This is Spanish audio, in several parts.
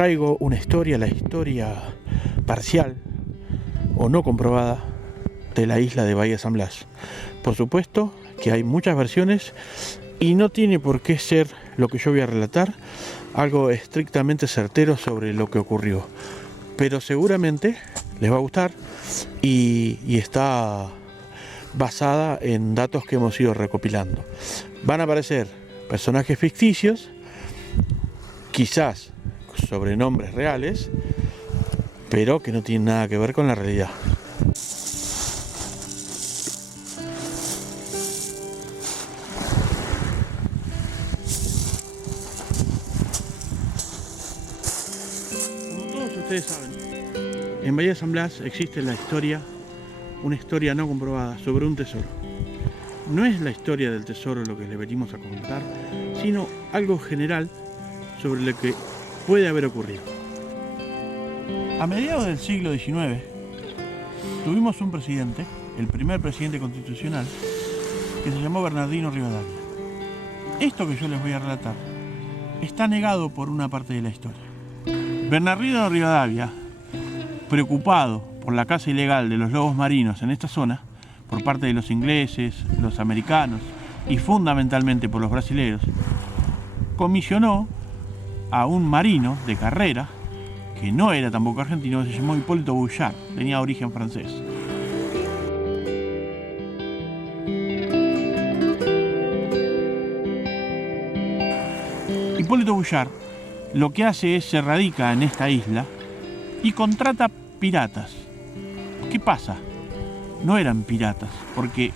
Traigo una historia, la historia parcial o no comprobada de la isla de Bahía San Blas. Por supuesto que hay muchas versiones y no tiene por qué ser lo que yo voy a relatar algo estrictamente certero sobre lo que ocurrió, pero seguramente les va a gustar y está basada en datos que hemos ido recopilando. Van a aparecer personajes ficticios, quizás sobrenombres reales, pero que no tienen nada que ver con la realidad. Como todos ustedes saben, en Bahía San Blas existe la historia, una historia no comprobada sobre un tesoro. No es la historia del tesoro lo que le venimos a contar, sino algo general sobre lo que puede haber ocurrido. A mediados del siglo XIX tuvimos un presidente, el primer presidente constitucional, que se llamó Bernardino Rivadavia. Esto que yo les voy a relatar está negado por una parte de la historia. Bernardino Rivadavia, preocupado por la caza ilegal de los lobos marinos en esta zona, por parte de los ingleses, los americanos y fundamentalmente por los brasileños, comisionó a un marino de carrera, que no era tampoco argentino, se llamó Hipólito Bouchard, tenía origen francés. Hipólito Bouchard lo que hace es se radica en esta isla y contrata piratas. ¿Qué pasa? No eran piratas, porque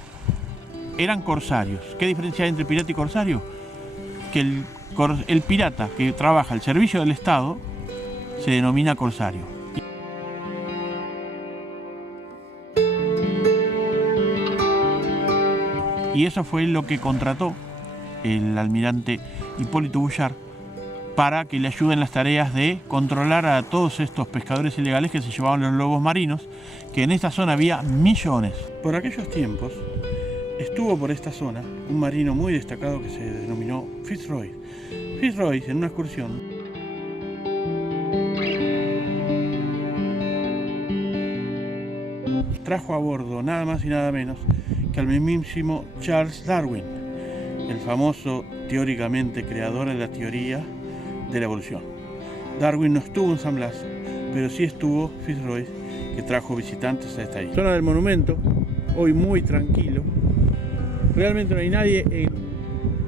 eran corsarios. ¿Qué diferencia hay entre pirata y corsario? Que el pirata que trabaja al servicio del Estado se denomina corsario. Y eso fue lo que contrató el almirante Hipólito Bouchard para que le ayuden las tareas de controlar a todos estos pescadores ilegales que se llevaban los lobos marinos, que en esta zona había millones. Por aquellos tiempos estuvo por esta zona un marino muy destacado que se denominó Fitzroy. Fitzroy, en una excursión, trajo a bordo nada más y nada menos que al mismísimo Charles Darwin, el famoso teóricamente creador de la teoría de la evolución. Darwin no estuvo en San Blas, pero sí estuvo Fitzroy, que trajo visitantes a esta isla. Zona del monumento, hoy muy tranquilo. Realmente no hay nadie en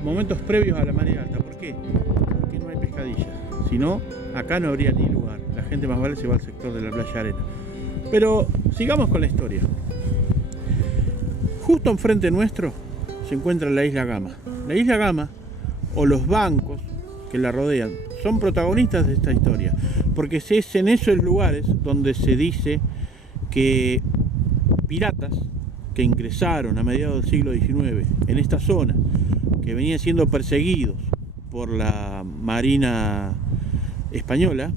momentos previos a la marea alta. ¿Por qué? Porque no hay pescadillas. Si no, acá no habría ni lugar. La gente más vale se va al sector de la playa Arena. Pero sigamos con la historia. Justo enfrente nuestro se encuentra la isla Gama. La isla Gama, o los bancos que la rodean, son protagonistas de esta historia, porque es en esos lugares donde se dice que piratas que ingresaron a mediados del siglo XIX en esta zona, que venían siendo perseguidos por la Marina española,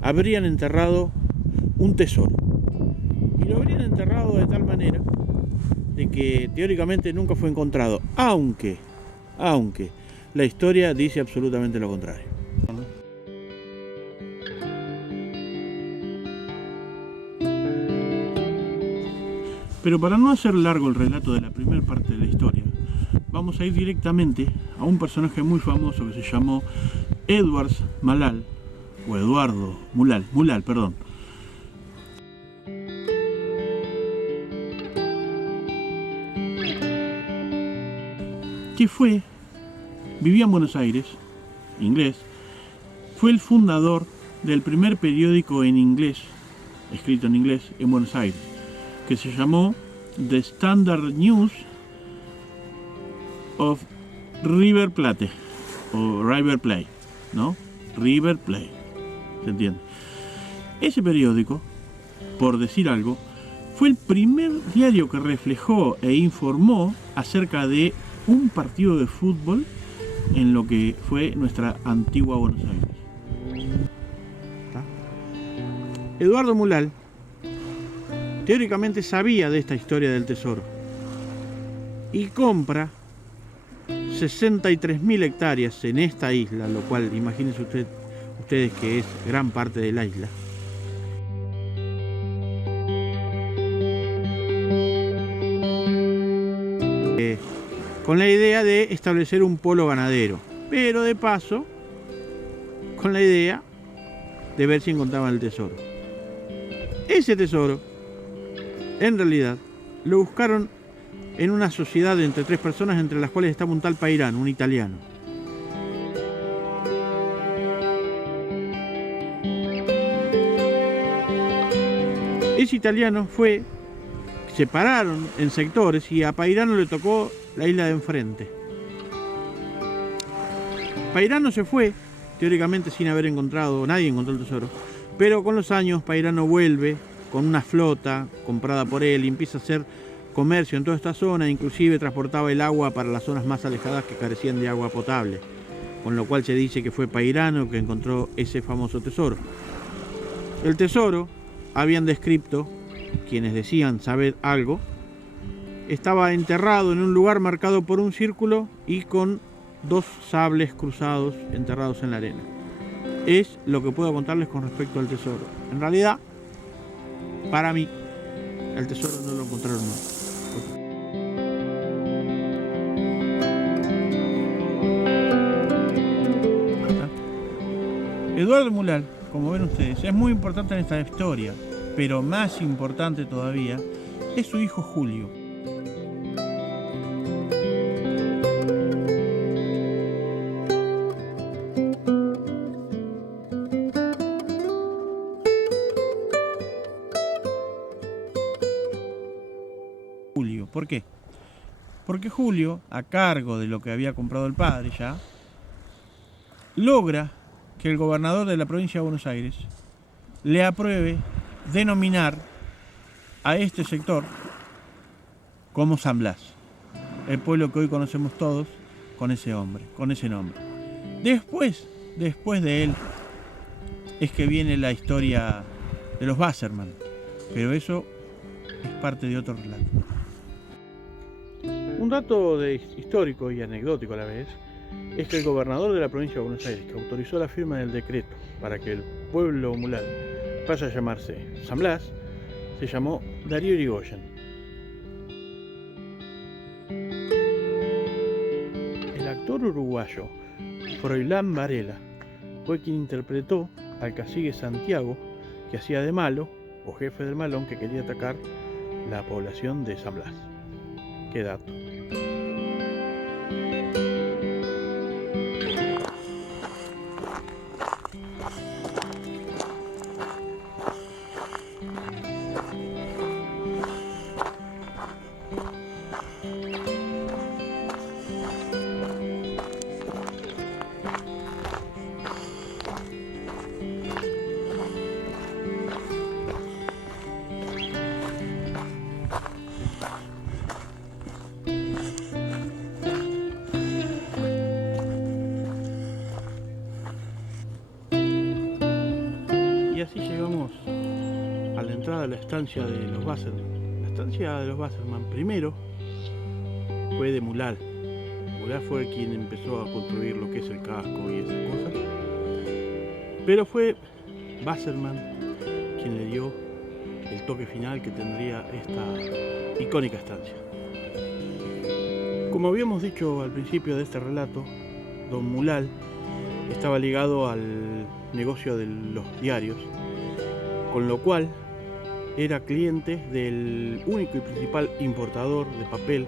habrían enterrado un tesoro. Y lo habrían enterrado de tal manera de que teóricamente nunca fue encontrado, aunque la historia dice absolutamente lo contrario. Pero para no hacer largo el relato de la primera parte de la historia, vamos a ir directamente a un personaje muy famoso que se llamó Edward Malal, o Eduardo Mulal, perdón. Que vivía en Buenos Aires, inglés, fue el fundador del primer periódico en inglés, escrito en inglés, en Buenos Aires, que se llamó The Standard News of River Plate, o River Plate, ¿no? River Plate, ¿se entiende? Ese periódico, por decir algo, fue el primer diario que reflejó e informó acerca de un partido de fútbol en lo que fue nuestra antigua Buenos Aires. Eduardo Mulal teóricamente sabía de esta historia del tesoro y compra 63.000 hectáreas en esta isla, lo cual, imagínense usted, ustedes que es gran parte de la isla. Con la idea de establecer un polo ganadero, pero de paso con la idea de ver si encontraban el tesoro. Ese tesoro, en realidad, lo buscaron en una sociedad entre 3 personas, entre las cuales estaba un tal Pairano, un italiano. Ese italiano separaron en sectores y a Pairano le tocó la isla de enfrente. Pairano se fue, teóricamente sin haber encontrado, nadie encontró el tesoro, pero con los años Pairano vuelve con una flota comprada por él y empieza a hacer comercio en toda esta zona, inclusive transportaba el agua para las zonas más alejadas que carecían de agua potable, con lo cual se dice que fue Pairano que encontró ese famoso tesoro. El tesoro, habían descrito quienes decían saber algo, estaba enterrado en un lugar marcado por un círculo y con 2 sables cruzados enterrados en la arena. Es lo que puedo contarles con respecto al tesoro. En realidad, para mí, el tesoro no lo encontraron nunca. Eduardo Mulal, como ven ustedes, es muy importante en esta historia, pero más importante todavía es su hijo Julio. ¿Por qué? Porque Julio, a cargo de lo que había comprado el padre ya, logra que el gobernador de la provincia de Buenos Aires le apruebe denominar a este sector como San Blas, el pueblo que hoy conocemos todos con ese nombre. Después de él es que viene la historia de los Wasserman, pero eso es parte de otro relato. Un dato histórico y anecdótico a la vez es que el gobernador de la provincia de Buenos Aires, que autorizó la firma del decreto para que el pueblo Mulal pase a llamarse San Blas, se llamó Darío Irigoyen. El actor uruguayo Froilán Varela fue quien interpretó al cacique Santiago, que hacía de malo o jefe del malón que quería atacar la población de San Blas. Qué dato. Así llegamos a la entrada de la estancia de los Wasserman. La estancia de los Wasserman primero fue de Mulal. Mulal fue quien empezó a construir lo que es el casco y esas cosas. Pero fue Wasserman quien le dio el toque final que tendría esta icónica estancia. Como habíamos dicho al principio de este relato, don Mulal estaba ligado al negocio de los diarios, con lo cual era cliente del único y principal importador de papel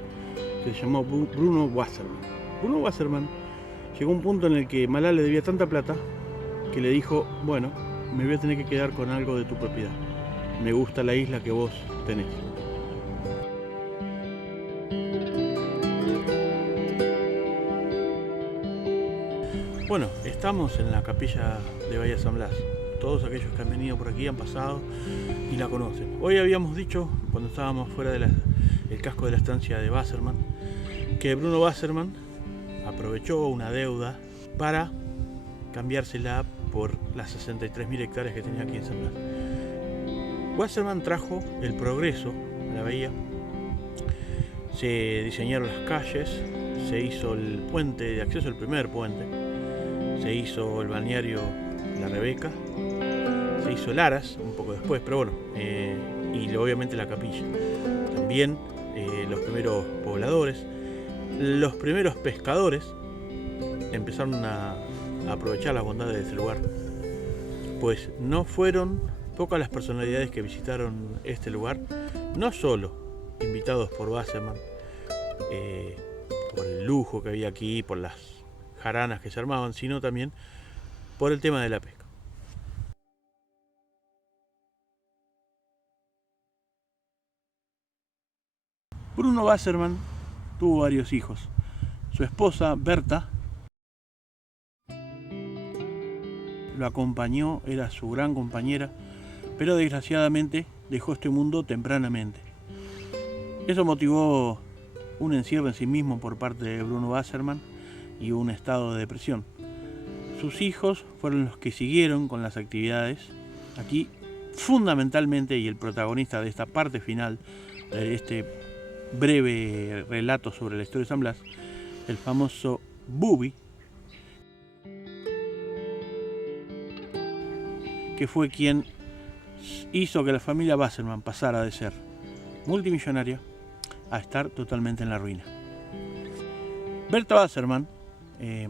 que se llamó Bruno Wasserman. Bruno Wasserman llegó a un punto en el que Mulal le debía tanta plata que le dijo: bueno, me voy a tener que quedar con algo de tu propiedad, me gusta la isla que vos tenés. Bueno, estamos en la capilla de Bahía San Blas. Todos aquellos que han venido por aquí han pasado y la conocen. Hoy habíamos dicho, cuando estábamos fuera del casco de la estancia de Wasserman, que Bruno Wasserman aprovechó una deuda para cambiársela por las 63.000 hectáreas que tenía aquí en San Blas. Wasserman trajo el progreso de la bahía, se diseñaron las calles, se hizo el puente de acceso, el primer puente, se hizo el balneario la Rebeca, se hizo el Aras un poco después, pero bueno, y obviamente la capilla. También los primeros pobladores, los primeros pescadores empezaron a aprovechar las bondades de este lugar, pues no fueron pocas las personalidades que visitaron este lugar, no solo invitados por Wasserman, por el lujo que había aquí, por las jaranas que se armaban, sino también por el tema de la pesca. Bruno Wasserman tuvo varios hijos. Su esposa, Berta, lo acompañó, era su gran compañera, pero desgraciadamente dejó este mundo tempranamente. Eso motivó un encierro en sí mismo por parte de Bruno Wasserman y un estado de depresión. Sus hijos fueron los que siguieron con las actividades. Aquí, fundamentalmente, y el protagonista de esta parte final de este breve relato sobre la historia de San Blas, el famoso Bubi, que fue quien hizo que la familia Wasserman pasara de ser multimillonaria a estar totalmente en la ruina. Berta Wasserman, que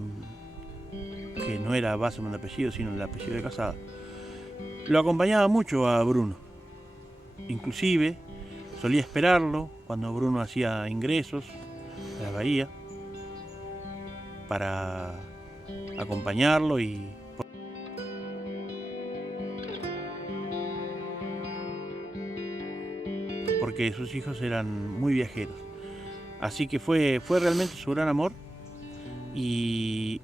no era Wasserman de apellido, sino el apellido de casada, lo acompañaba mucho a Bruno. Inclusive solía esperarlo cuando Bruno hacía ingresos a la bahía para acompañarlo y porque sus hijos eran muy viajeros. Así que fue realmente su gran amor, y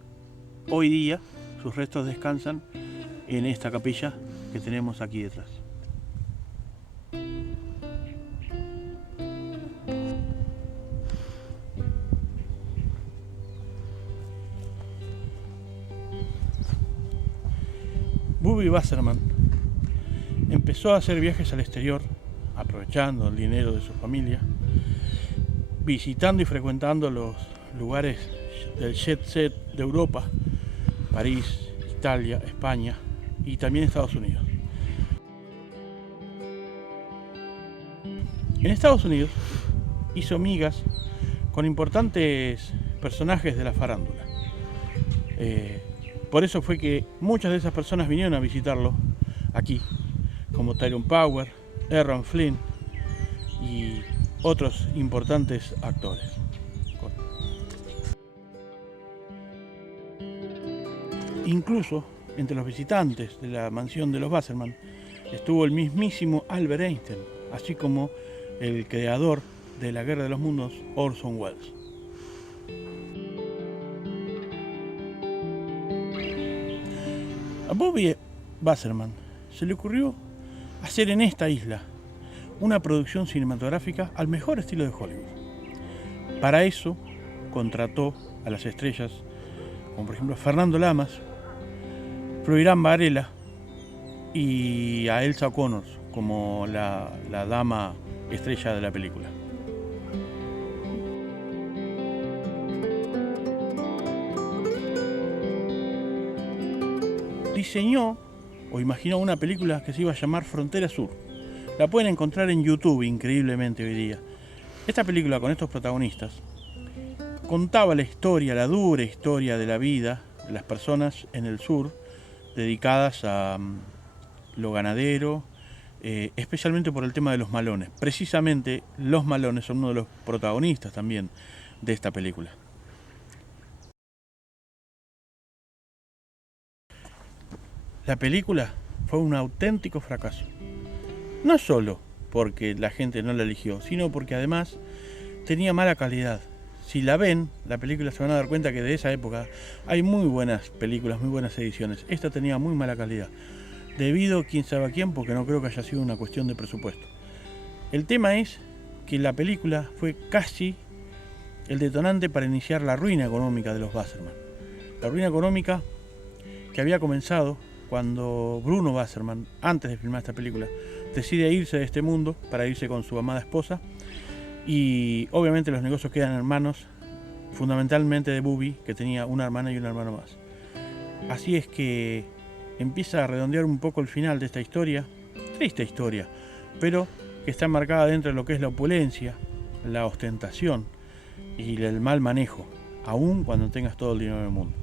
hoy día sus restos descansan en esta capilla que tenemos aquí detrás. Bubi Wasserman empezó a hacer viajes al exterior, aprovechando el dinero de su familia, visitando y frecuentando los lugares del jet set de Europa, París, Italia, España y también Estados Unidos. En Estados Unidos hizo migas con importantes personajes de la farándula. Por eso fue que muchas de esas personas vinieron a visitarlo aquí, como Tyrone Power, Errol Flynn y otros importantes actores. Incluso entre los visitantes de la mansión de los Wasserman estuvo el mismísimo Albert Einstein, así como el creador de La Guerra de los Mundos, Orson Welles. A Bubi Wasserman se le ocurrió hacer en esta isla una producción cinematográfica al mejor estilo de Hollywood. Para eso contrató a las estrellas como por ejemplo Fernando Lamas, Floirán Varela y a Elsa Connors como la dama estrella de la película. Diseñó o imaginó una película que se iba a llamar Frontera Sur. La pueden encontrar en YouTube increíblemente hoy día. Esta película con estos protagonistas contaba la historia, la dura historia de la vida de las personas en el sur dedicadas a lo ganadero, especialmente por el tema de los malones. Precisamente los malones son uno de los protagonistas también de esta película. La película fue un auténtico fracaso. No solo porque la gente no la eligió, sino porque además tenía mala calidad. Si la ven, la película, se van a dar cuenta que de esa época hay muy buenas películas, muy buenas ediciones. Esta tenía muy mala calidad, debido quién sabe a quién, porque no creo que haya sido una cuestión de presupuesto. El tema es que la película fue casi el detonante para iniciar la ruina económica de los Wasserman. La ruina económica que había comenzado cuando Bruno Wasserman, antes de filmar esta película, decide irse de este mundo para irse con su amada esposa, y obviamente los negocios quedan en manos fundamentalmente de Bubi, que tenía una hermana y un hermano más. Así es que empieza a redondear un poco el final de esta historia, triste historia, pero que está marcada dentro de lo que es la opulencia, la ostentación y el mal manejo, aun cuando tengas todo el dinero del mundo.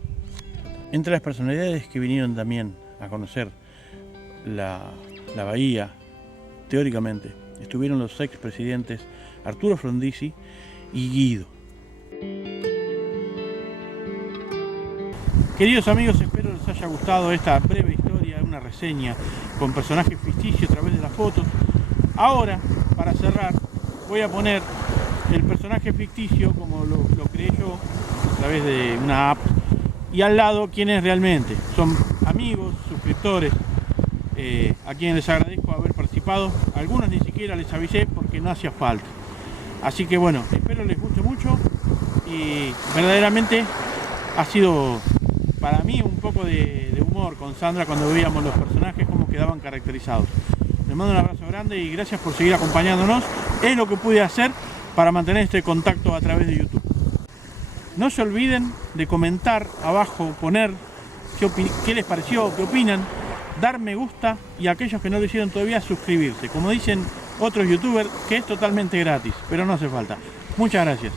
Entre las personalidades que vinieron también a conocer la bahía, teóricamente, estuvieron los expresidentes Arturo Frondizi y Guido. Queridos amigos, espero les haya gustado esta breve historia, una reseña con personajes ficticios a través de las fotos. Ahora, para cerrar, voy a poner el personaje ficticio como lo creé yo a través de una app, y al lado quienes realmente son amigos, suscriptores, a quienes les agradezco haber participado. Algunos ni siquiera les avisé porque no hacía falta. Así que bueno, espero les guste mucho y verdaderamente ha sido para mí un poco de humor con Sandra cuando veíamos los personajes, cómo quedaban caracterizados. Les mando un abrazo grande y gracias por seguir acompañándonos. Es lo que pude hacer para mantener este contacto a través de YouTube. No se olviden de comentar abajo, poner qué les pareció, qué opinan, dar me gusta y aquellos que no lo hicieron todavía, suscribirse. Como dicen otros youtubers, que es totalmente gratis, pero no hace falta. Muchas gracias.